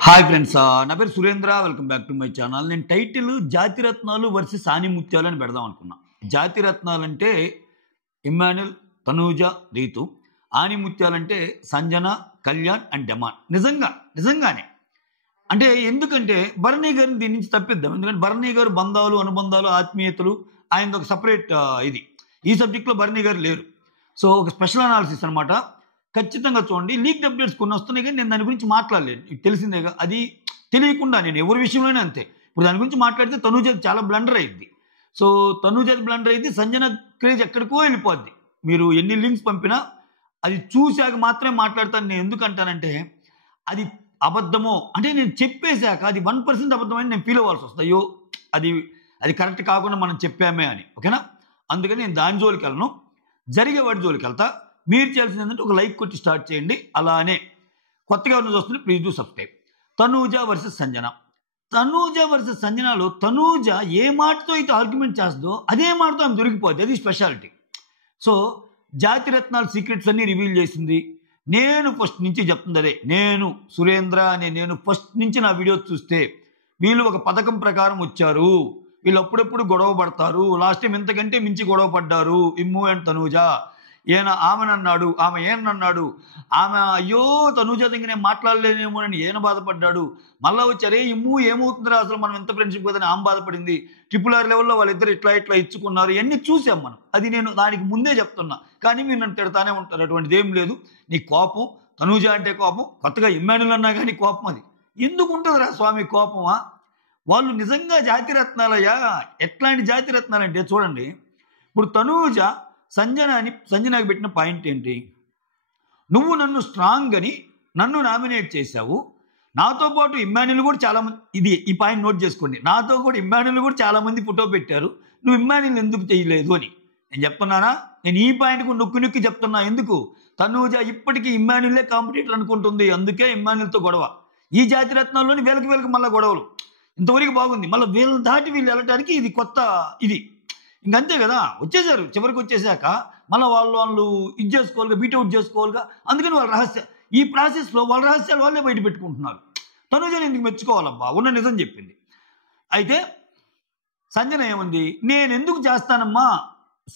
Hi friends, నా పేరు Surendra. Welcome back to my channel. నేను టైటిల్ జాతిరత్నాలు వర్సెస్ ఆనిముత్యాలు అని పెడదాం అనుకున్నా. జాతిరత్నాలు అంటే ఇమ్మాన్యుల్, తనూజ, రీతు. ఆనిముత్యాలంటే సంజన, కళ్యాణ్ అండ్ డెమాన్. నిజంగానే అంటే ఎందుకంటే భరణి గారిని దీని నుంచి తప్పిద్దాం. ఎందుకంటే భరణి గారు బంధాలు, అనుబంధాలు, ఆత్మీయతలు ఆయనది ఒక సపరేట్ ఇది. ఈ సబ్జెక్ట్లో భరణి గారు లేరు. సో ఒక స్పెషల్ అనాలిసిస్ అనమాట. ఖచ్చితంగా చూడండి. లీక్డ్ అప్డేట్స్ కొన్ని వస్తున్నాయి కానీ నేను దాని గురించి మాట్లాడలేను. మీకు తెలిసిందేగా, అది తెలియకుండా నేను ఎవరి విషయంలోనే అంతే. ఇప్పుడు దాని గురించి మాట్లాడితే తనూజ చాలా బ్లండర్ అయింది. సో తనూజ బ్లండర్ అయింది, సంజన క్రేజ్ ఎక్కడికో వెళ్ళిపోద్ది. మీరు ఎన్ని లింక్స్ పంపినా అది చూశాక మాత్రమే మాట్లాడతాను. నేను ఎందుకంటానంటే అది అబద్ధమో అంటే నేను చెప్పేశాక అది 1% అబద్ధమని నేను ఫీల్ అవ్వాల్సి వస్తుంది. అయ్యో అది కరెక్ట్ కాకుండా మనం చెప్పామే అని. ఓకేనా? అందుకని నేను దాని జోలికి వెళ్ళను, జరిగే వాటి జోలికి వెళ్తా. మీరు చేయాల్సింది ఏంటంటే ఒక లైక్ కొట్టి స్టార్ట్ చేయండి. అలానే కొత్తగా ఉన్న చూస్తుంది please do subscribe. Tanuja versus Sanjana. Tanuja versus సంజనలో తనూజ ఏ మాటతో అయితే ఆర్గ్యుమెంట్ చేస్తుందో అదే మాటతో ఆమె దొరికిపోద్ది. అది స్పెషాలిటీ. సో జాతిరత్నాల సీక్రెట్స్ అన్నీ రివీల్ చేసింది. నేను ఫస్ట్ నుంచి చెప్తుంది అదే. నేను సురేంద్ర అనే నేను ఫస్ట్ నుంచి నా వీడియో చూస్తే వీళ్ళు ఒక పథకం ప్రకారం వచ్చారు. వీళ్ళు అప్పుడప్పుడు గొడవ పడతారు. లాస్ట్ టైం ఇంతకంటే మించి గొడవ పడ్డారు ఇమ్ము అండ్ తనూజ. ఈయన ఆమెనన్నాడు, ఆమె ఏనన్నాడు. ఆమె అయ్యో తనూజ దగ్గర నేను మాట్లాడలేనేమోనని ఈయన బాధపడ్డాడు. మళ్ళీ వచ్చారే ఇమ్ము ఏమవుతుందిరా అసలు మనం ఎంత ఫ్రెండ్షిప్ కదని ఆమె బాధపడింది. RRR లెవెల్లో వాళ్ళిద్దరు ఇట్లా ఇచ్చుకున్నారు. ఇవన్నీ చూసాం మనం. అది నేను దానికి ముందే చెప్తున్నా. కానీ మీరు నన్ను తిడతానే ఉంటారు. అటువంటిది ఏం లేదు. నీ కోపం, తనూజ అంటే కోపం, కొత్తగా ఇమ్మాన్యుల్ అన్నా కానీ కోపం. అది ఎందుకు ఉంటుందిరా స్వామి కోపమా? వాళ్ళు నిజంగా జాతిరత్నాలయ్యా. ఎట్లాంటి జాతిరత్నాలంటే చూడండి. ఇప్పుడు తనూజ సంజనకి పెట్టిన పాయింట్ ఏంటి? నువ్వు నన్ను స్ట్రాంగ్ అని నన్ను నామినేట్ చేశావు. నాతో పాటు ఇమ్మాన్యుల్ కూడా చాలామంది, ఈ పాయింట్ నోట్ చేసుకోండి, నాతో కూడా ఇమ్మాన్యుల్ కూడా చాలామంది ఫోటో పెట్టారు. నువ్వు ఇమ్మాన్యుల్ ఎందుకు చేయలేదు అని నేను చెప్తున్నానా? నేను ఈ పాయింట్కు నొక్కి చెప్తున్నా. ఎందుకు? తనూజ ఇప్పటికీ ఇమ్మాన్యుల్లే కాంపిటీటర్ అనుకుంటుంది. అందుకే ఇమ్మాన్యుల్తో గొడవ. ఈ జాతిరత్నాల్లోని వీళ్ళకి మళ్ళీ గొడవలు. ఇంతవరకు బాగుంది. మళ్ళీ వీళ్ళని దాటి వీళ్ళు వెళ్ళటానికి ఇది కొత్త ఇది. ఇంకంతే కదా, వచ్చేసారు. చివరికి వచ్చేసాక మళ్ళీ వాళ్ళు ఇది చేసుకోవాలిగా, బీట్అవుట్ చేసుకోవాలిగా. అందుకని వాళ్ళ ఈ ప్రాసెస్లో వాళ్ళ రహస్యాలు వాళ్ళే బయట పెట్టుకుంటున్నారు. తనూజని ఎందుకు మెచ్చుకోవాలబ్బా? ఉన్న నిజం చెప్పింది. అయితే సంజన ఏముంది, నేను ఎందుకు చేస్తానమ్మా?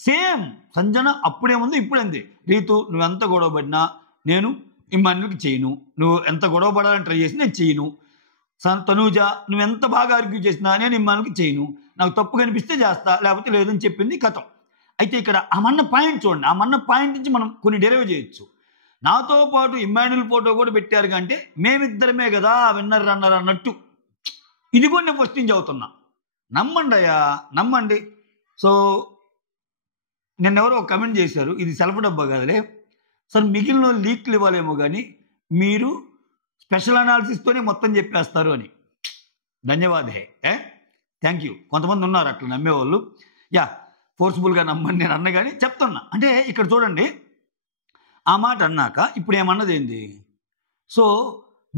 సేమ్ సంజన అప్పుడేముంది ఇప్పుడేంది. రీతు నువ్వెంత గొడవ పడినా నేను ఇమ్మాన్యుల్కి చేయను. నువ్వు ఎంత గొడవ పడాలని ట్రై చేసి నేను చేయను. తనూజ నువ్వెంత బాగా ఆర్గ్యూ చేసినా నేను ఇమ్మాన్యుల్కి చేయను. నాకు తప్పు కనిపిస్తే చేస్తా, లేకపోతే లేదని చెప్పింది కథం. అయితే ఇక్కడ ఆమన్న పాయింట్ చూడండి. ఆమన్న పాయింట్ నుంచి మనం కొన్ని డెరైవ్ చేయొచ్చు. నాతో పాటు ఇమ్మాన్యుల్ ఫోటో కూడా పెట్టారు అంటే మేమిద్దరమే కదా విన్నర్ రన్నర్ అన్నట్టు. ఇది కూడా నేను ఫస్ట్ నుంచి అవుతున్నా. నమ్మండి అయ్యా, నమ్మండి. సో నిన్నెవరో ఒక కమెంట్ చేశారు, ఇది సెల్ఫ్ డబ్బా కదలే సార్, మిగిలిన లీక్లు ఇవ్వాలేమో కానీ మీరు స్పెషల్ అనాలిసిస్తోనే మొత్తం చెప్పేస్తారు అని. ధన్యవాదే. Thank you. కొంతమంది ఉన్నారు అట్లా నమ్మేవాళ్ళు. ఫోర్స్ఫుల్గా నమ్మని నేను అన్న కానీ చెప్తున్నా. అంటే ఇక్కడ చూడండి, ఆ మాట అన్నాక ఇప్పుడు ఏమన్నది ఏంది? సో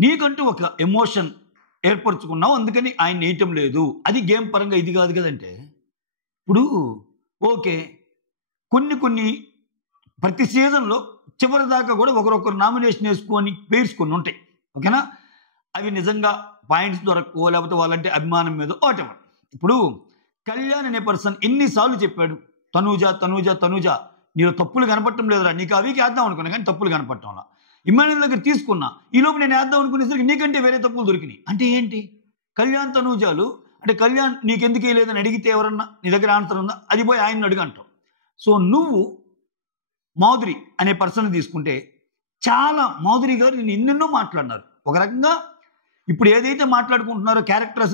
నీకంటూ ఒక ఎమోషన్ ఏర్పరచుకున్నావు, అందుకని ఆయన వేయటం లేదు. అది గేమ్ పరంగా ఇది కాదు కదంటే. ఇప్పుడు ఓకే, కొన్ని ప్రతి సీజన్లో చివరి దాకా కూడా ఒకరొకరు నామినేషన్ వేసుకొని పేర్చుకొని ఉంటాయి. ఓకేనా? అవి నిజంగా పాయింట్స్ దొరకవో లేకపోతే వాళ్ళంటే అభిమానం మీద వాటెవర్. ఇప్పుడు కళ్యాణ్ అనే పర్సన్ ఎన్నిసార్లు చెప్పాడు, తనూజ నీలో తప్పులు కనపడటం లేదురా, నీకు అవి వేద్దాం అనుకున్నా కానీ తప్పులు కనపడటంలా. ఇమ్మాన్యుల్ దగ్గర తీసుకున్నా, ఈలోపు నేను వేద్దాం అనుకునేసరికి నీకంటే వేరే తప్పులు దొరికినాయి. అంటే ఏంటి? కళ్యాణ్ తనూజాలు అంటే కళ్యాణ్ నీకెందుకు వేయలేదని అడిగితే ఎవరన్నా నీ దగ్గర ఆన్సర్ ఉందా? అది పోయి ఆయన్ని అడుగంటావు. సో నువ్వు మాధురి అనే పర్సన్ తీసుకుంటే చాలా మాధురి గారు నేను ఎన్నెన్నో మాట్లాడినారు. ఒక రకంగా ఇప్పుడు ఏదైతే మాట్లాడుకుంటున్నారో క్యారెక్టర్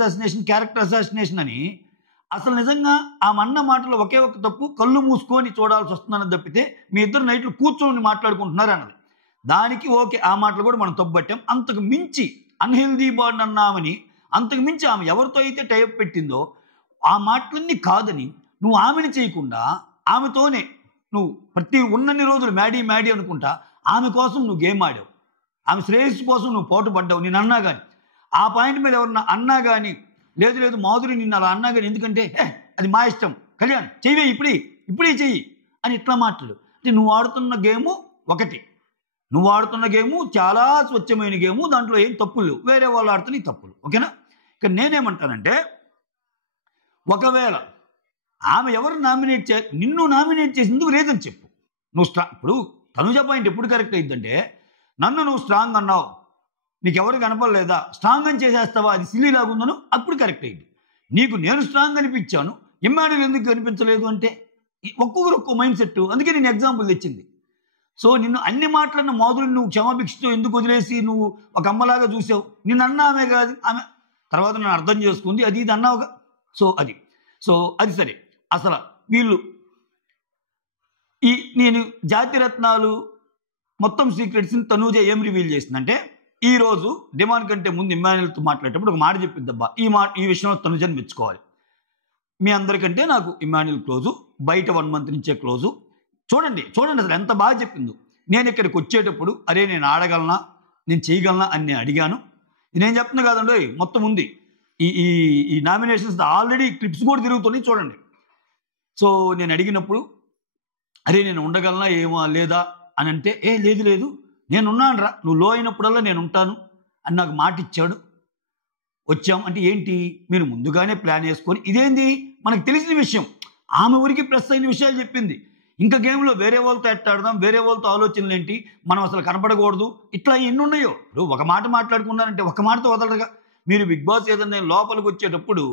అసాసినేషన్ అని, అసలు నిజంగా ఆ అన్న మాటలో ఒకే ఒక తప్పు, కళ్ళు మూసుకొని చూడాల్సి వస్తుందని తప్పితే మీ ఇద్దరు నైట్లు కూర్చొని మాట్లాడుకుంటున్నారు అన్నది. దానికి ఓకే, ఆ మాటలు కూడా మనం తప్పుపట్టాం. అంతకు మించి అన్హెల్దీ బాండ్ అన్నామని, అంతకు మించి ఆమె ఎవరితో అయితే టైప్ పెట్టిందో ఆ మాటలన్నీ కాదని నువ్వు ఆమెను చేయకుండా ఆమెతోనే నువ్వు ప్రతి ఉన్నన్ని రోజులు మ్యాడీ అనుకుంటా ఆమె కోసం నువ్వు గేమ్ ఆడావు. ఆమె శ్రేయస్సు కోసం నువ్వు పోటు పడ్డావు. నేను అన్నా కానీ ఆ పాయింట్ మీద ఎవరన్నా అన్నా కానీ లేదు మాధురి నిన్ను అలా అన్నా కానీ, ఎందుకంటే అది మా ఇష్టం, కళ్యాణ్ చెయ్యి ఇప్పుడే చెయ్యి అని ఇట్లా మాట్లాడు. అంటే నువ్వు ఆడుతున్న గేము ఒకటి, నువ్వు ఆడుతున్న గేము చాలా స్వచ్ఛమైన గేము, దాంట్లో ఏం తప్పులు లేవు, వేరే వాళ్ళు ఆడుతున్న తప్పులు. ఓకేనా? ఇక నేనేమంటానంటే, ఒకవేళ ఆమె ఎవరు నామినేట్ నిన్ను నామినేట్ చేసేందుకు రీజన్ చెప్పు. నువ్వు ఇప్పుడు తనుజ పాయింట్ ఎప్పుడు కరెక్ట్ అయ్యిందంటే, నన్ను నువ్వు స్ట్రాంగ్ అన్నావు, నీకెవరు కనపడలేదా, స్ట్రాంగ్ అని చేసేస్తావా, అది సిల్లీ లాగుందను, అప్పుడు కరెక్ట్ అయ్యింది. నీకు నేను స్ట్రాంగ్ అనిపించాను, ఇమ్మాన్యుల్ ఎందుకు కనిపించలేదు అంటే, ఒక్కొక్కరు ఒక్కో మైండ్ సెట్. అందుకే నేను ఎగ్జాంపుల్ తెచ్చింది. సో నిన్ను అన్ని మాటలన్న మాధురిని నువ్వు క్షమాభిక్షతో ఎందుకు వదిలేసి నువ్వు ఒక అమ్మలాగా చూసావు? నిన్ను అన్న ఆమె కాదు, ఆమె తర్వాత నన్ను అర్థం చేసుకుంది, అది ఇది అన్నావుగా. సో అది సరే. అసలు వీళ్ళు నేను జాతిరత్నాలు మొత్తం సీక్రెట్స్ని తనూజ ఏం రివీల్ చేసిందంటే, ఈరోజు డిమాండ్ కంటే ముందు ఇమ్మాన్యుల్తో మాట్లాడేటప్పుడు ఒక మాట చెప్పిద్దబ్బా, ఈ విషయంలో తనూజని మెచ్చుకోవాలి. మీ అందరికంటే నాకు ఇమ్మాన్యుల్ క్లోజు, బయట 1 month నుంచే క్లోజు. చూడండి అసలు ఎంత బాగా చెప్పిందో. నేను ఇక్కడికి వచ్చేటప్పుడు అరే నేను ఆడగలనా, నేను చేయగలనా అని నేను అడిగాను. నేను చెప్తున్నా కాదండి, మొత్తం ఉంది ఈ నామినేషన్స్ ఆల్రెడీ క్లిప్స్ కూడా తిరుగుతున్నాయి చూడండి. సో నేను అడిగినప్పుడు అరే నేను ఉండగలనా ఏమో లేదా అని అంటే, లేదు నేనున్నాను రా, నువ్వు లో అయినప్పుడల్లా నేను ఉంటాను అని నాకు మాట ఇచ్చాడు. వచ్చాం అంటే ఏంటి, మీరు ముందుగానే ప్లాన్ చేసుకొని, ఇదేంది మనకు తెలిసిన విషయం, ఆమె ఊరికి ప్లస్ అయిన విషయాలు చెప్పింది. ఇంకా గేమ్లో వేరే వాళ్ళతో ఎట్టాడదాం, వేరే వాళ్ళతో ఆలోచనలు ఏంటి, మనం అసలు కనపడకూడదు, ఇట్లా ఎన్ని ఉన్నాయో. ఇప్పుడు ఒక మాట మాట్లాడుకున్నారంటే ఒక మాటతో వదలరుగా. మీరు బిగ్ బాస్ ఏదన్నా లోపలికి వచ్చేటప్పుడు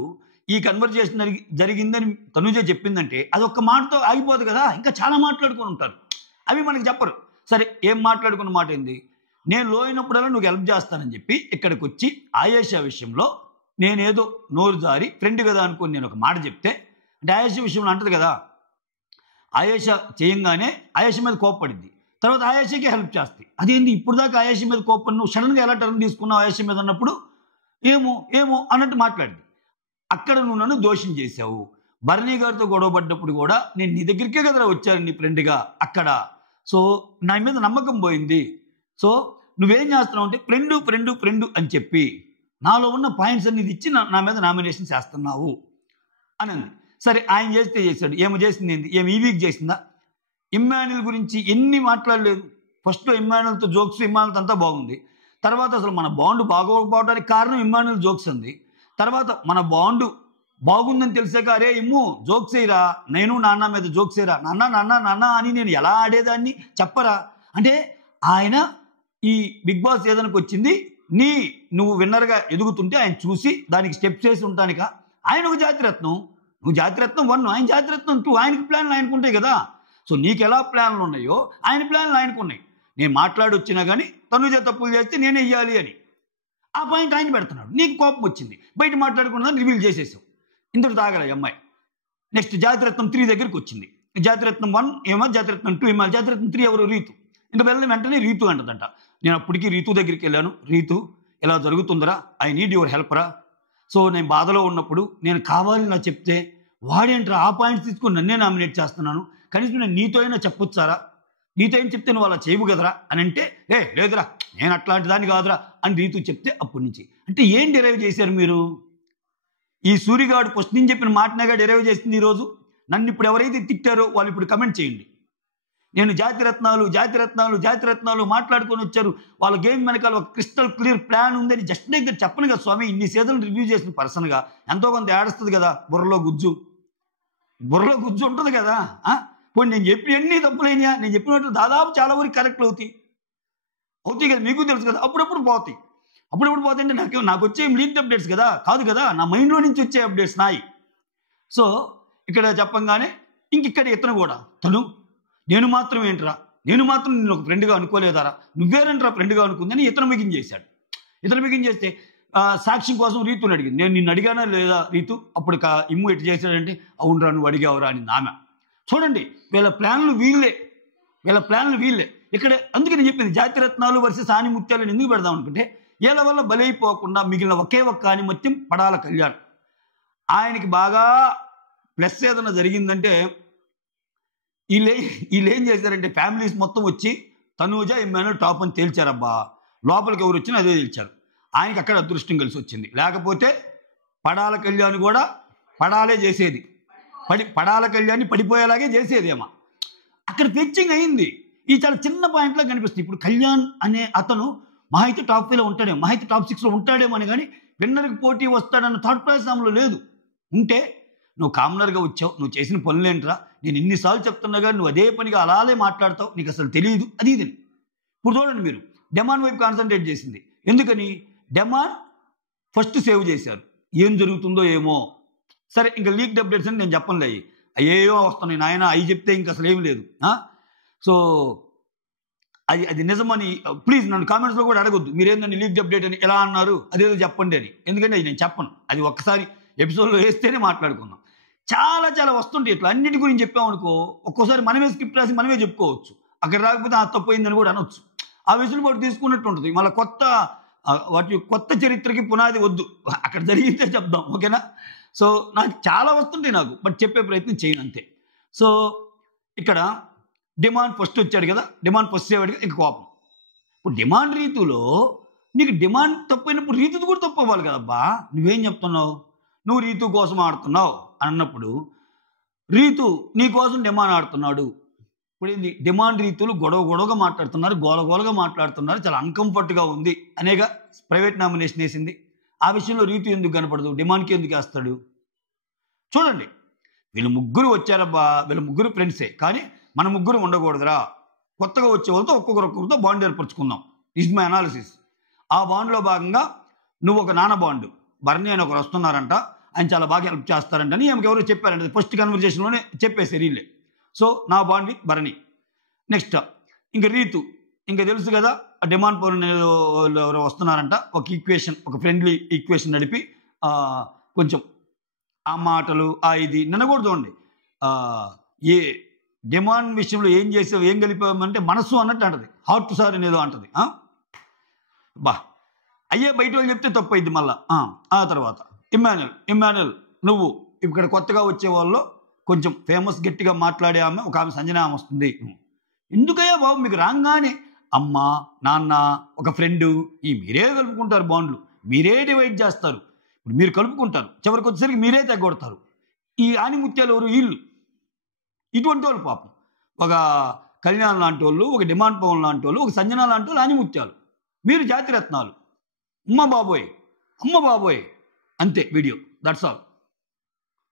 ఈ కన్వర్జేషన్ జరిగిందని తనుజ చెప్పిందంటే అది ఒక్క మాటతో ఆగిపోదు కదా, ఇంకా చాలా మాట్లాడుకొని ఉంటారు, అవి మనకి చెప్పరు. సరే ఏం మాట్లాడుకున్న మాట ఏంది, నేను లో అయినప్పుడల్లా నువ్వు హెల్ప్ చేస్తానని చెప్పి ఇక్కడికి వచ్చి ఆయేషా విషయంలో నేనేదో నోరు జారి ఫ్రెండ్ కదా అనుకుని నేను ఒక మాట చెప్తే, అంటే ఆయేషా విషయంలో అంటది కదా, ఆయేషా చేయంగానే ఆయేషా మీద కోప్పడిద్ది, తర్వాత ఆయేషాకి హెల్ప్ చేస్తాయి. అదేంది ఇప్పుడు దాకా ఆయేషా మీద కోప్పడి నువ్వు సడన్గా ఎలా టర్న్ తీసుకున్నావు ఆయేషా మీద అన్నప్పుడు ఏమో అన్నట్టు మాట్లాడింది. అక్కడ నువ్వు నన్ను దోషం చేశావు. భరణి గారితో గొడవపడ్డప్పుడు కూడా నేను నీ దగ్గరికే కదరా వచ్చాను నీ ఫ్రెండ్గా అక్కడ. సో నా మీద నమ్మకం పోయింది. సో నువ్వేం చేస్తున్నావు అంటే ఫ్రెండ్ అని చెప్పి నాలో ఉన్న పాయింట్స్ అన్ని ఇచ్చి నా మీద నామినేషన్ చేస్తున్నావు అని అంది. సరే ఆయన చేస్తే చేశాడు, ఏమో చేసింది ఏంది, ఏమి ఈ వీక్ చేసిందా? ఇమ్మాన్యుల్ గురించి ఎన్ని మాట్లాడలేదు. ఫస్ట్లో ఇమ్మాన్యుల్తో జోక్స్, ఇమ్మాన్యుల్తో అంతా బాగుంది. తర్వాత అసలు మన బాండ్ బాగోకపోవడానికి కారణం ఇమ్మాన్యుల్ జోక్స్ అంది. తర్వాత మన బాండ్ బాగుందని తెలిసాక అరే ఇమ్ము జోక్స్ వేయరా, నేను నాన్న మీద జోక్స్ వేయరా, నాన్న అని నేను ఎలా ఆడేదాన్ని చెప్పరా అంటే, ఆయన ఈ బిగ్ బాస్ ఏదైనాకి వచ్చింది నువ్వు విన్నర్గా ఎదుగుతుంటే ఆయన చూసి దానికి స్టెప్స్ వేసి ఉంటానిక. ఆయన ఒక జాతిరత్నం, నువ్వు జాతిరత్నం 1, ఆయన జాతిరత్నం 2, ఆయనకి ప్లాన్లు ఆయనకు ఉంటాయి కదా. సో నీకు ఎలా ప్లాన్లు ఉన్నాయో ఆయన ప్లాన్లు ఆయనకు ఉన్నాయి. నేను మాట్లాడి వచ్చినా కానీ తనుజ తప్పులు చేస్తే నేనే ఇవ్వాలి అని ఆ పాయింట్ ఆయన పెడుతున్నాడు. నీకు కోపం వచ్చింది, బయట మాట్లాడుకున్నదని రివీల్ చేసేసావు. ఇంతటి తాగల అమ్మాయి. నెక్స్ట్ జాతిరత్నం 3 దగ్గరికి వచ్చింది. జాతిరత్నం 1 ఏమో, జాతిరత్నం 2 ఏమో, జాతిరత్నం 3 ఎవరు, రీతు. ఇంకా వెళ్ళిన వెంటనే రీతు అంటదంట. నేను అప్పటికి రీతు దగ్గరికి వెళ్ళాను, రీతు ఇలా జరుగుతుందిరా, ఐ నీడ్ యువర్ హెల్ప్ రా. సో నేను బాధలో ఉన్నప్పుడు నేను కావాలని నా చెప్తే వాడేంట్రా ఆ పాయింట్స్ తీసుకొని నన్నే నామినేట్ చేస్తున్నాను, కనీసం నేను నీతో అయినా చెప్పొచ్చారా, నీతో ఏం చెప్తే నువ్వు అలా చేయవు కదరా అని అంటే, లేదురా నేను అట్లాంటి దాన్ని కాదురా అని రీతు చెప్తే అప్పటి నుంచి అంటే ఏం డిరైవ్ చేశారు మీరు? ఈ సూరిగాడు ఫస్ట్ నుంచి చెప్పిన మాటనేగా డిరైవ్ చేసింది. ఈరోజు నన్ను ఇప్పుడు ఎవరైతే తిట్టారో వాళ్ళు ఇప్పుడు కమెంట్ చేయండి. నేను జాతిరత్నాలు మాట్లాడుకొని వచ్చారు, వాళ్ళ గేమ్ వెనకాల ఒక క్రిస్టల్ క్లియర్ ప్లాన్ ఉందని జస్ట్ దగ్గర చెప్పను కదా స్వామి. ఇన్ని సీజన్లు రివ్యూ చేసిన పర్సన్గా ఎంతో కొంత ఏడుస్తుంది కదా, బుర్రలో గుజ్జు ఉంటుంది కదా. పోనీ నేను చెప్పిన అన్ని తప్పులైనా, నేను చెప్పినట్లు దాదాపు చాలా వరకు కరెక్ట్లు అవుతాయి కదా, మీకు తెలుసు కదా. అప్పుడప్పుడు పోతాయి అంటే నాకు వచ్చే లీక్ అప్డేట్స్ కదా కాదు కదా, నా మైండ్లో నుంచి వచ్చే అప్డేట్స్ నాయి. సో ఇక్కడ చెప్పంగానే ఇక్కడ ఇతను కూడా నేను మాత్రం ఏంట్రా, నేను మాత్రం నేను ఒక ఫ్రెండ్గా అనుకోలేదారా, నువ్వేరంట్రా ఫ్రెండ్గా అనుకుందని ఇతను మిగించేశాడు. మిగించేస్తే సాక్ష్యం కోసం రీతుని అడిగింది. నేను నిన్ను అడిగానా లేదా రీతు, అప్పుడు ఇమ్ము ఎటు చేశాడంటే అవునరా నువ్వు అడిగావురా అని ఆమె. చూడండి వీళ్ళ ప్లాన్లు వీళ్ళే ఇక్కడ. అందుకే నేను చెప్పింది జాతిరత్నాలు వర్సెస్ ఆనిముత్యాలను ఎందుకు పెడదాం అనుకుంటే, వీళ్ళ వల్ల బలైపోకుండా మిగిలిన ఒకే ఒక్క ఆనిముత్యం పడాల కళ్యాణ్. ఆయనకి బాగా ప్లస్ ఏదైనా జరిగిందంటే వీళ్ళు ఏం చేశారంటే ఫ్యామిలీస్ మొత్తం వచ్చి తనూజ ఇమ్మాన్యుల్ టాప్ అని తేల్చారబ్బా. లోపలికి ఎవరు వచ్చినా అదే తేల్చారు. ఆయనకి అక్కడ అదృష్టం కలిసి వచ్చింది. లేకపోతే పడాల కళ్యాణ్ కూడా పడాలే చేసేది, పడాల కళ్యాణ్ పడిపోయేలాగే చేసేదేమో. అక్కడ ఫెచ్చింగ్ అయింది. ఈ చాలా చిన్న పాయింట్లో కనిపిస్తుంది. ఇప్పుడు కళ్యాణ్ అనే అతను మహా అయితే టాప్ 5లో ఉంటాడేమో, మహా అయితే టాప్ 6లో ఉంటాడేమో అని, కానీ విన్నర్కి పోటీ వస్తాడన్న థాట్ ప్రాసెస్లో లేదు. ఉంటే నువ్వు కామనర్గా వచ్చావు, నువ్వు చేసిన పనులేంట్రా, నేను ఇన్నిసార్లు చెప్తున్నా కానీ నువ్వు అదే పనిగా అలాగే మాట్లాడతావు, నీకు అసలు తెలియదు అది ఇది. ఇప్పుడు చూడండి, మీరు డెమాన్ వైపు కాన్సన్ట్రేట్ చేసింది ఎందుకని? డెమాన్ ఫస్ట్ సేవ్ చేశారు, ఏం జరుగుతుందో ఏమో. సరే, ఇంకా లీక్డ్ అప్డేట్స్ అని నేను చెప్పనులే, అయ్యేయో వస్తున్నాయి నాయన, అవి చెప్తే ఇంకా అసలు ఏమి లేదు. సో అది నిజమని ప్లీజ్ నన్ను కామెంట్స్లో కూడా అడగొద్దు, మీరేందని లీక్డ్ అప్డేట్ అని ఎలా అన్నారు, అదేదో చెప్పండి అని. ఎందుకంటే అది నేను చెప్పను, అది ఒక్కసారి ఎపిసోడ్లో వేస్తేనే మాట్లాడుకుందాం. చాలా చాలా వస్తుంటాయి ఇట్లా, అన్నిటి గురించి చెప్పామనుకో ఒక్కోసారి మనమే స్క్రిప్ట్ రాసి మనమే చెప్పుకోవచ్చు, అక్కడ రాకపోతే ఆ తప్పైందని కూడా అనొచ్చు. ఆ వెసులుబాటు తీసుకున్నట్టు ఉంటుంది. మళ్ళీ కొత్త చరిత్రకి పునాది వద్దు, అక్కడ జరిగితే చెప్దాం, ఓకేనా? సో నాకు చాలా వస్తుంటాయి నాకు, బట్ చెప్పే ప్రయత్నం చేయను అంతే. సో ఇక్కడ డిమాండ్ ఫస్ట్ వచ్చాడు కదా, డిమాండ్ ఫస్ట్ చేయవాడిగా ఇంక కోపం. ఇప్పుడు డిమాండ్ రీతులో నీకు డిమాండ్ తప్పైనప్పుడు రీతుది కూడా తప్పు అవ్వాలి కదబ్బా. నువ్వేం చెప్తున్నావు, నువ్వు రీతు కోసం ఆడుతున్నావు అన్నప్పుడు రీతు నీ కోసం డిమాండ్ ఆడుతున్నాడు. ఇప్పుడు ఏంది, డిమాండ్ రీతులు గొడవగా మాట్లాడుతున్నారు, గోలగా మాట్లాడుతున్నారు, చాలా అన్కంఫర్ట్గా ఉంది అనేగా ప్రైవేట్ నామినేషన్ వేసింది. ఆ విషయంలో రీతు ఎందుకు కనపడదు, డిమాండ్కి ఎందుకు వేస్తాడు? చూడండి, వీళ్ళు ముగ్గురు వచ్చారబ్బా, వీళ్ళు ముగ్గురు ఫ్రెండ్సే, కానీ మన ముగ్గురు ఉండకూడదురా, కొత్తగా వచ్చే వాళ్ళతో ఒక్కొక్కరితో బాండ్ ఏర్పరచుకుందాం, ఇస్ మై అనాలిసిస్. ఆ బాండ్లో భాగంగా నువ్వు ఒక నాన్న బాండ్, భరణి అని ఒకరు వస్తున్నారంట, ఆయన చాలా బాగా హెల్ప్ చేస్తారంట అని ఆమెకు ఎవరో చెప్పారంట, ఫస్ట్ కన్వర్జేషన్లోనే చెప్పేసారు వీళ్ళే. సో నా బాండ్ విత్ భరణి. నెక్స్ట్ ఇంకా రీతు, ఇంకా తెలుసు కదా, డిమాండ్ పౌరులు ఎవరో వస్తున్నారంట, ఒక ఫ్రెండ్లీ ఈక్వేషన్ నడిపి కొంచెం ఆ మాటలు ఇది నిన్న కూడా చూడండి, ఏ డిమాండ్ విషయంలో ఏం చేసావు, ఏం కలిపామంటే మనసు అన్నట్టు అంటది, హార్ట్ సార్ అనేదో అంటది. బా అయ్యే బయట వాళ్ళు చెప్తే తప్పు అయింది మళ్ళా. ఆ తర్వాత ఇమ్మాన్యుల్ నువ్వు ఇక్కడ కొత్తగా వచ్చే వాళ్ళు కొంచెం ఫేమస్ గట్టిగా మాట్లాడే ఆమె, ఒక ఆమె సంజన ఆమె వస్తుంది. ఎందుకయ్యా బాబు, మీకు రాగానే అమ్మ నాన్న ఒక ఫ్రెండు మీరే కలుపుకుంటారు, బాండ్లు మీరే డివైడ్ చేస్తారు, ఇప్పుడు మీరు కలుపుకుంటారు, చివరికి వచ్చేసరికి మీరే తగ్గొడతారు. ఈ ఆనిముత్యాలు ఎవరు, వీళ్ళు. ఇటువంటి వాళ్ళు పాపం, ఒక కళ్యాణ్ లాంటి వాళ్ళు, ఒక డిమాండ్ పవన్ లాంటి వాళ్ళు, ఒక సంజన లాంటి వాళ్ళు ఆనిముత్యాలు, మీరు జాతిరత్నాలు. అమ్మ బాబోయ్ అంతే వీడియో, దట్స్ ఆల్.